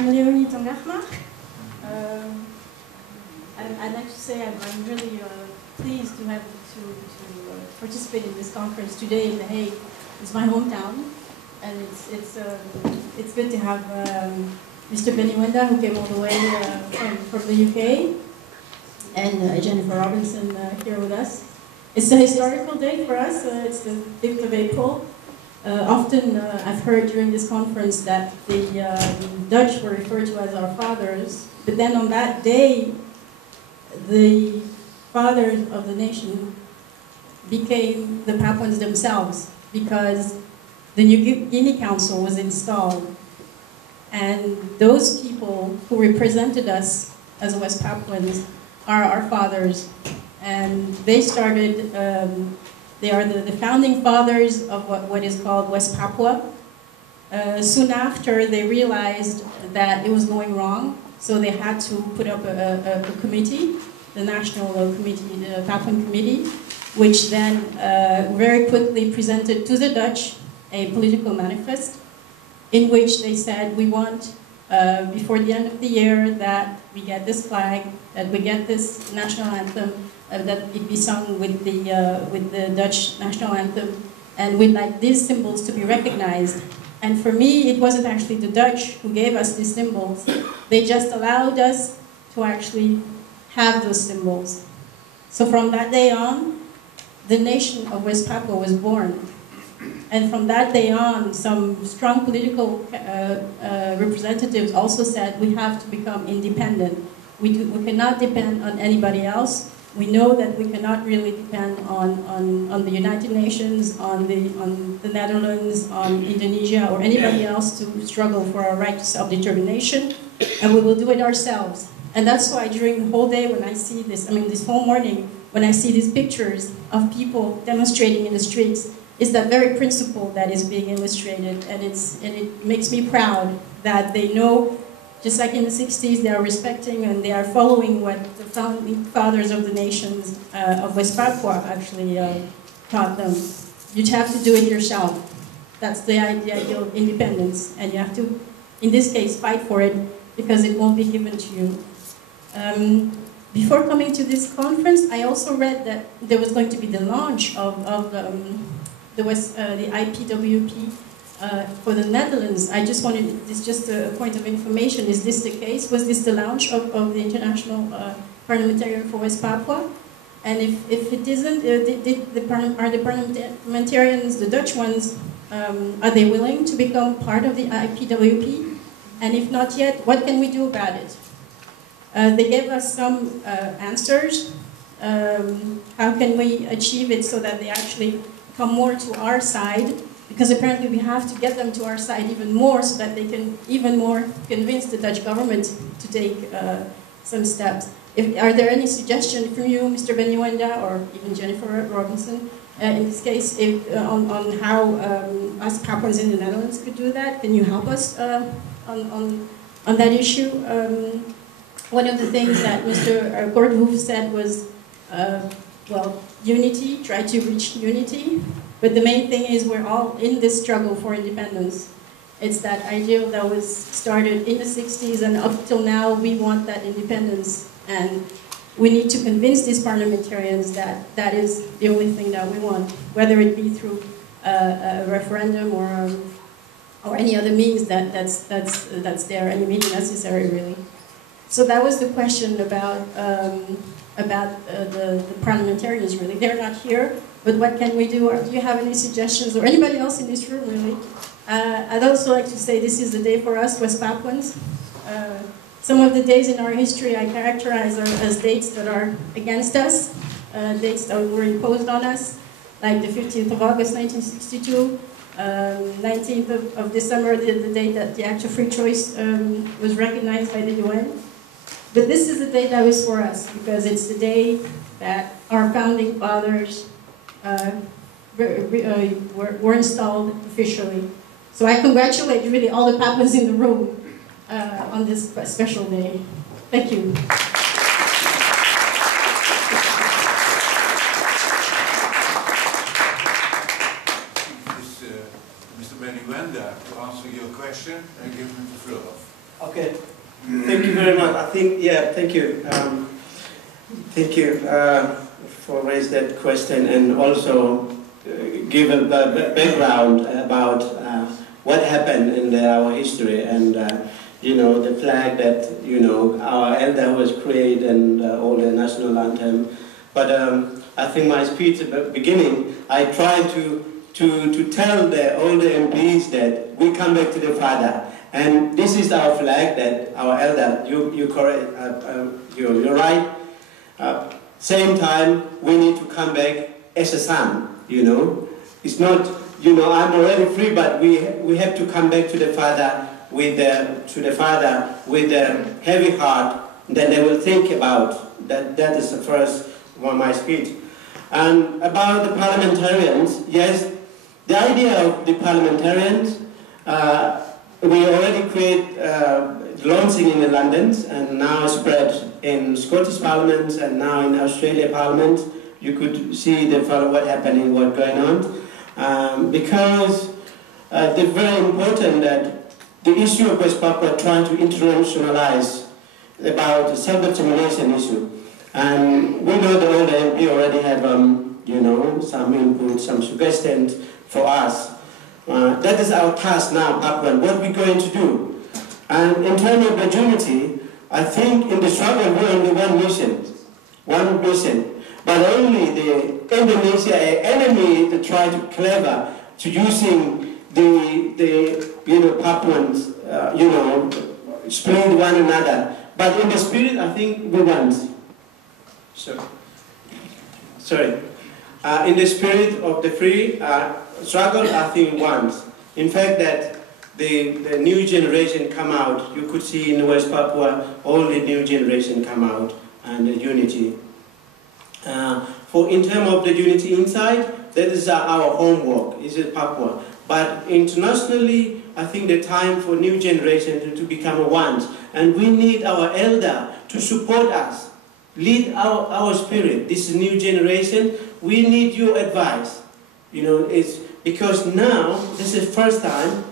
I'm Leonie Tongachma. I'd like to say I'm really pleased to have participate in this conference today in The Hague. It's my hometown, and it's good to have Mr. Bennie Wenda, who came all the way from the UK, and Jennifer Robinson here with us. It's a historical day for us. It's the 5th of April. Often I've heard during this conference that the Dutch were referred to as our fathers, but then on that day, the fathers of the nation became the Papuans themselves, because the New Guinea Council was installed. And those people who represented us as West Papuans are our fathers. And they started, they are the founding fathers of what is called West Papua. Soon after, they realized that it was going wrong, so they had to put up a committee, the National Committee, the Papuan Committee, which then very quickly presented to the Dutch a political manifest in which they said, we want, before the end of the year, that we get this flag, that we get this national anthem, that it be sung with the Dutch national anthem, and we'd like these symbols to be recognized. And for me, it wasn't actually the Dutch who gave us these symbols. They just allowed us to actually have those symbols. So from that day on, the nation of West Papua was born. And from that day on, some strong political representatives also said we have to become independent. We cannot depend on anybody else. We know that we cannot really depend on the United Nations, on the Netherlands, on Indonesia, or anybody else to struggle for our right to self-determination, and we will do it ourselves. And that's why during the whole day when I see this, this whole morning, when I see these pictures of people demonstrating in the streets, it's that very principle that is being illustrated, and it makes me proud that they know, just like in the 60s, they are respecting and they are following what the founding fathers of the nations of West Papua actually taught them. You have to do it yourself. That's the ideal of independence, and you have to, in this case, fight for it because it won't be given to you. Before coming to this conference, I also read that there was going to be the launch of the IPWP for the Netherlands. I just wanted, this just a point of information, is this the case? Was this the launch of the International Parliamentarian for West Papua? And if it isn't, are the parliamentarians, the Dutch ones, are they willing to become part of the IPWP? And if not yet, what can we do about it? They gave us some answers. How can we achieve it so that they actually come more to our side? Because apparently we have to get them to our side even more so that they can even more convince the Dutch government to take some steps. Are there any suggestions from you, Mr. Bennie Wenda, or even Jennifer Robinson, in this case, on how us Papuans in the Netherlands could do that? Can you help us on that issue? One of the things that Mr. Gordhoef said was, well, unity, try to reach unity. But the main thing is we're all in this struggle for independence. It's that ideal that was started in the 60s, and up till now we want that independence. And we need to convince these parliamentarians that that is the only thing that we want, whether it be through a referendum or any other means that's there, any means necessary really. So that was the question about the parliamentarians really. They're not here, but what can we do? Or do you have any suggestions, or anybody else in this room really? I'd also like to say this is the day for us, West Papuans. Some of the days in our history I characterize as dates that are against us, dates that were imposed on us, like the 15th of August 1962, 19th of December, the date that the Act of Free Choice was recognized by the UN. But this is the day that was for us, because it's the day that our founding fathers were installed officially. So I congratulate really all the Papuans in the room on this special day. Thank you. Mr. Bennie Wenda to answer your question and give him the floor. Okay. Thank you very much. I think, yeah, thank you. Thank you for raising that question, and also give a background about what happened in our history, and you know, the flag that, you know, our elder was created, and all the national anthem. But I think my speech at the beginning, I tried to tell all the MPs that we come back to the father. And this is our flag that our elder, you're right. Same time, we need to come back as a son, you know. It's not, you know, I'm already free, but we have to come back to the father with a heavy heart. Then they will think about that. That is the first one, my speech. And about the parliamentarians, yes, the idea of the parliamentarians, we already create launching in the London, and now spread in Scottish Parliament, and now in Australia Parliament. You could see what happening, what's going on, because it's very important that the issue of West Papua trying to internationalize about the self-determination issue. And we know that all the MP already have, you know, some input, some suggestions for us. That is our task now, Papuan, what we're going to do. And in terms of the unity, I think in the struggle we're only one mission. But only the Indonesia enemy to try to clever to using the you know, Papuans, you know, split one another. But in the spirit, I think we want. Sorry. In the spirit of the free struggle, I think once. In fact, that the new generation come out. You could see in West Papua, all the new generation come out, and the unity. In terms of the unity inside, that is our homework, is it Papua. But internationally, I think the time for new generation to become one. And we need our elder to support us, lead our spirit. This new generation, we need your advice. You know, it's because now, this is the first time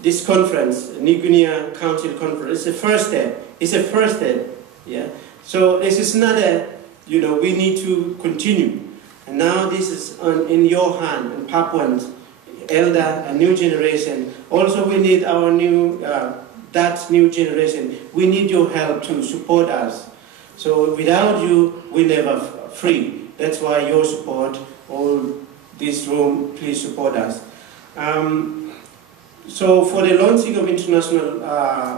this conference, New Guinea Council Conference, is the first step. It's a first step, yeah. So this is not a, you know, we need to continue. And now this is in your hand, in Papuans, elder, a new generation. Also, we need our new, that new generation. We need your help to support us. So without you, we never free. That's why your support, all this room, please support us. So for the launching of international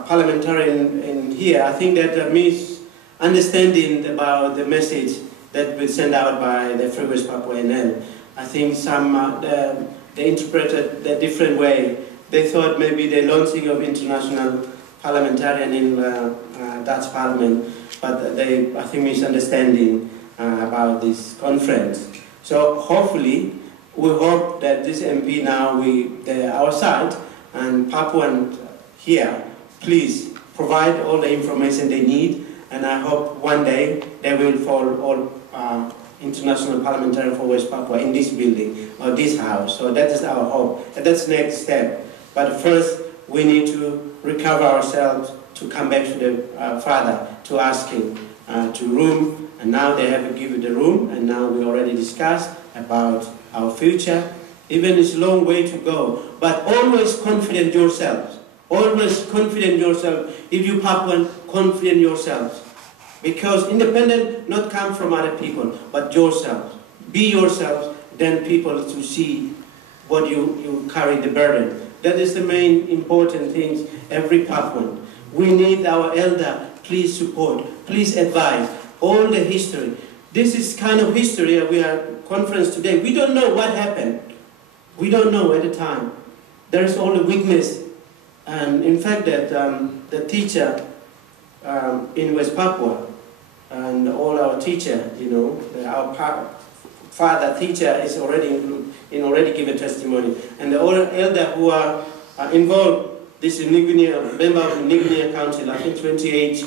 parliamentarian in here, I think that misunderstanding about the message that was sent out by the Free West Papua NL. I think some they interpreted the different way. They thought maybe the launching of international parliamentarian in Dutch Parliament, but they, I think, misunderstanding about this conference. So hopefully, we hope that this MP now, our side, and Papuan here, please provide all the information they need, and I hope one day they will follow all international parliamentarian for West Papua in this building, or this house. So that is our hope, and that's the next step. But first, we need to recover ourselves to come back to the father, to ask him to room, and now they have given the room, and now we already discussed about our future. Even it's a long way to go, but always confident yourselves. Always confident yourself. If you Papuan, confident yourselves. Because independent not come from other people, but yourselves. Be yourselves, then people to see what you carry the burden. That is the main important thing, every Papuan. We need our elder, please support, please advise, all the history. This is kind of history, we are conference today. We don't know what happened. We don't know at the time. There is all the weakness. And in fact that the teacher in West Papua, and all our teacher, you know, our father teacher is already given testimony. And the older elder who are involved, this is member of the New Guinea Council, I think 28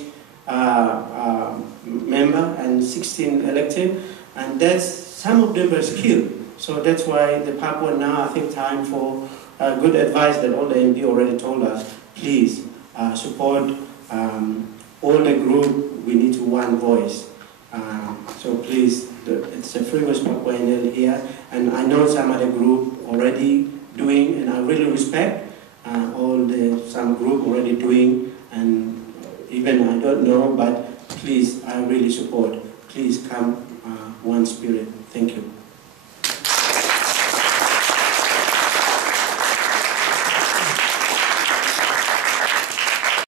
member and 16 elected, and that's some of them were killed. So that's why the Papua now, I think, time for good advice that all the MP already told us. Please support all the group. We need to one voice. So please, it's a Free West Papua NL here, and I know some other group already doing, and I really respect some group already doing, and even I don't know, but please, I really support. Please come one spirit. Thank you.